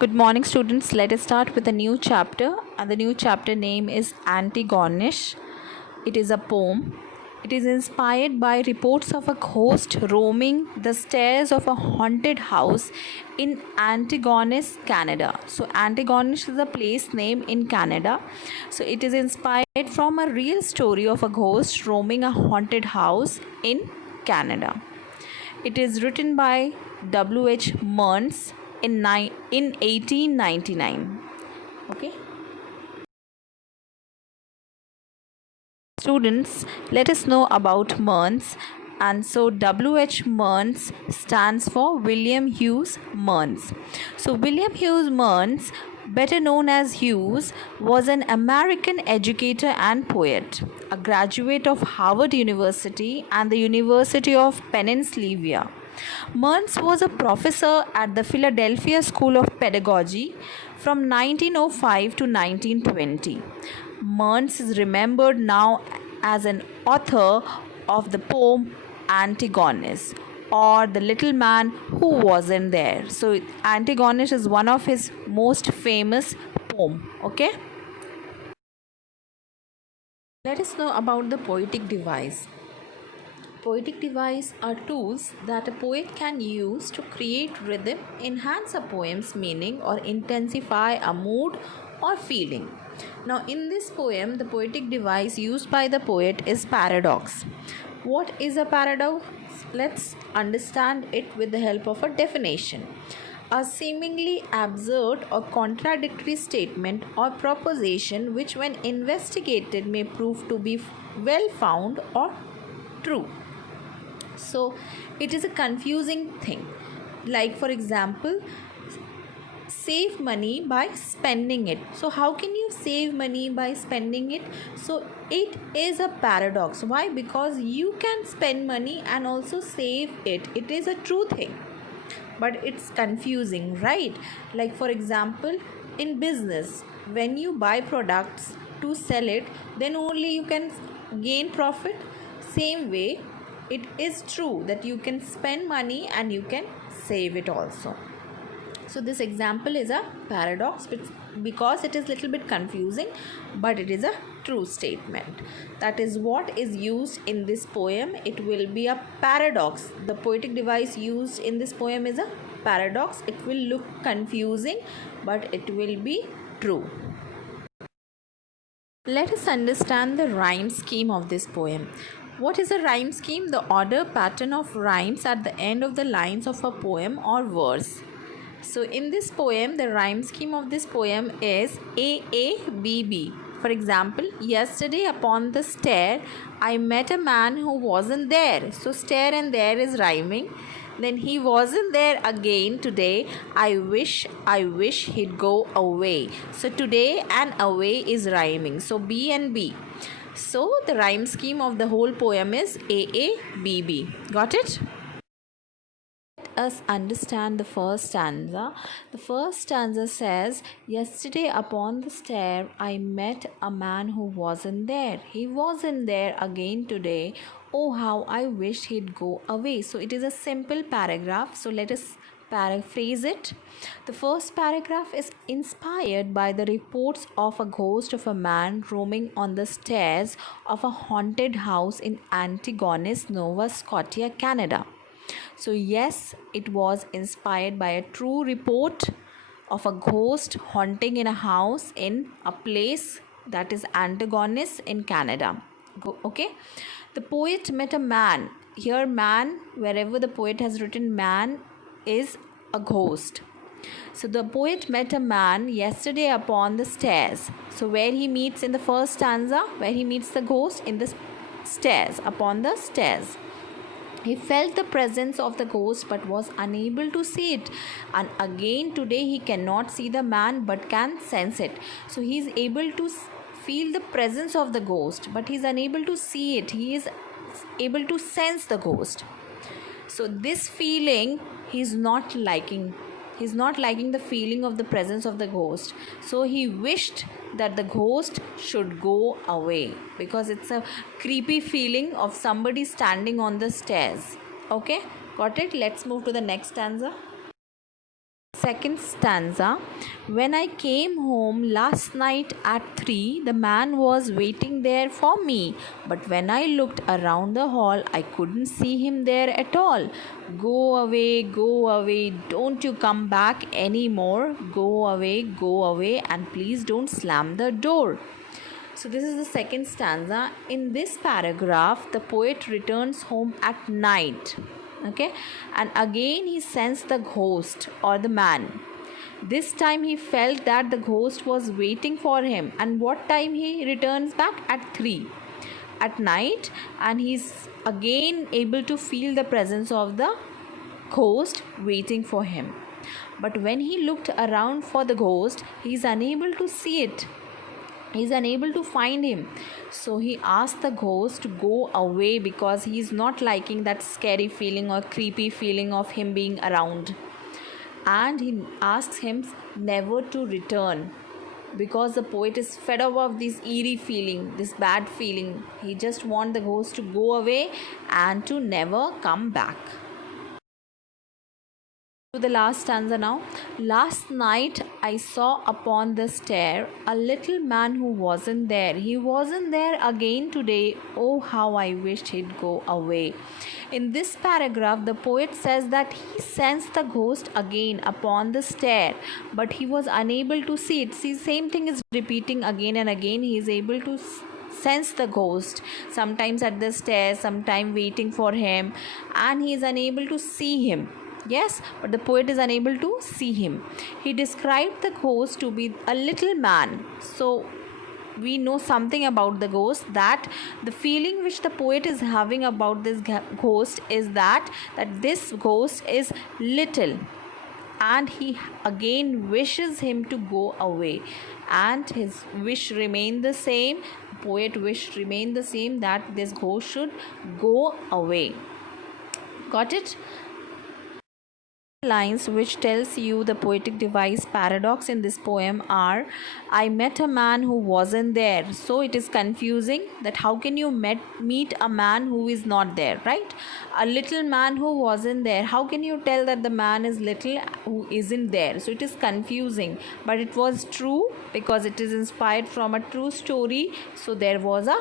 Good morning, students. Let us start with a new chapter, and the new chapter name is Antigonish. It is a poem. It is inspired by reports of a ghost roaming the stairs of a haunted house in Antigonish, Canada. So, Antigonish is a place name in Canada. So, it is inspired from a real story of a ghost roaming a haunted house in Canada. It is written by W.H. Mearns in 1899. Okay. Students, let us know about Mearns. And so W.H. Mearns stands for William Hughes Mearns. So William Hughes Mearns, better known as Hughes, was an American educator and poet, a graduate of Harvard University and the University of Pennsylvania. Mearns was a professor at the Philadelphia School of Pedagogy from 1905 to 1920. Mearns is remembered now as an author of the poem Antigonish, or The Little Man Who Wasn't There. So Antigonish is one of his most famous poem. Okay. Let us know about the poetic device. Poetic devices are tools that a poet can use to create rhythm, enhance a poem's meaning, or intensify a mood or feeling. Now, in this poem, the poetic device used by the poet is paradox. What is a paradox? Let's understand it with the help of a definition. A seemingly absurd or contradictory statement or proposition which, when investigated, may prove to be well found or true. So it is a confusing thing. Like, for example, save money by spending it. So how can you save money by spending it? So it is a paradox. Why? Because you can spend money and also save it. It is a true thing, but it's confusing, right? Like, for example, in business, when you buy products to sell it, then only you can gain profit. Same way, it is true that you can spend money and you can save it also. So this example is a paradox because it is little bit confusing, but it is a true statement. That is what is used in this poem. It will be a paradox. The poetic device used in this poem is a paradox. It will look confusing, but it will be true. Let us understand the rhyme scheme of this poem. What is a rhyme scheme? The order pattern of rhymes at the end of the lines of a poem or verse. So in this poem, the rhyme scheme of this poem is A A B B. For example, yesterday upon the stair, I met a man who wasn't there. So stair and there is rhyming. Then he wasn't there again today. I wish he'd go away. So today and away is rhyming. So B and B. So the rhyme scheme of the whole poem is A A B B. Got it? Let us understand the first stanza. The first stanza says, yesterday upon the stair I met a man who wasn't there. He wasn't there again today. Oh, how I wished he'd go away. So it is a simple paragraph. So let us paraphrase it. The first paragraph is inspired by the reports of a ghost of a man roaming on the stairs of a haunted house in Antigonish, Nova Scotia, Canada. So yes, it was inspired by a true report of a ghost haunting in a house in a place that is Antigonish in Canada. Okay. The poet met a man. Here man, wherever the poet has written man, is a ghost. So the poet met a man yesterday upon the stairs. So where he meets in the first stanza, where he meets the ghost in the stairs, upon the stairs. He felt the presence of the ghost but was unable to see it. And again today he cannot see the man but can sense it. So he is able to feel the presence of the ghost, but he is unable to see it. He is able to sense the ghost. So this feeling he is not liking. He's not liking the feeling of the presence of the ghost. So he wished that the ghost should go away because it's a creepy feeling of somebody standing on the stairs. Okay, got it? Let's move to the next stanza. Second stanza. When I came home last night at 3, the man was waiting there for me. But when I looked around the hall, I couldn't see him there at all. Go away, don't you come back anymore. Go away, and please don't slam the door. So, this is the second stanza. In this paragraph, the poet returns home at night. Okay, and again he sensed the ghost or the man. This time he felt that the ghost was waiting for him. And what time he returns back? At 3 at night, and he's again able to feel the presence of the ghost waiting for him. But when he looked around for the ghost, he is unable to see it. He is unable to find him. So he asked the ghost to go away because he is not liking that scary feeling or creepy feeling of him being around. And he asks him never to return because the poet is fed up of this eerie feeling, this bad feeling. He just wants the ghost to go away and to never come back. To the last stanza now. Last night I saw upon the stair a little man who wasn't there. He wasn't there again today. Oh, how I wished he'd go away. In this paragraph, the poet says that he sensed the ghost again upon the stair, but he was unable to see it. See, same thing is repeating again and again. He is able to sense the ghost, sometimes at the stairs, sometimes waiting for him, and he is unable to see him. Yes, but the poet is unable to see him. He described the ghost to be a little man. So we know something about the ghost, that the feeling which the poet is having about this ghost is that this ghost is little, and he again wishes him to go away, and his wish remained the same. Poet wish remained the same, that this ghost should go away. Got it? Lines which tells you the poetic device paradox in this poem are: I met a man who wasn't there. So it is confusing that how can you meet a man who is not there, right? A little man who wasn't there, how can you tell that the man is little who isn't there? So it is confusing, but it was true because it is inspired from a true story. So there was a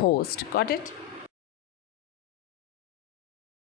ghost. Got it?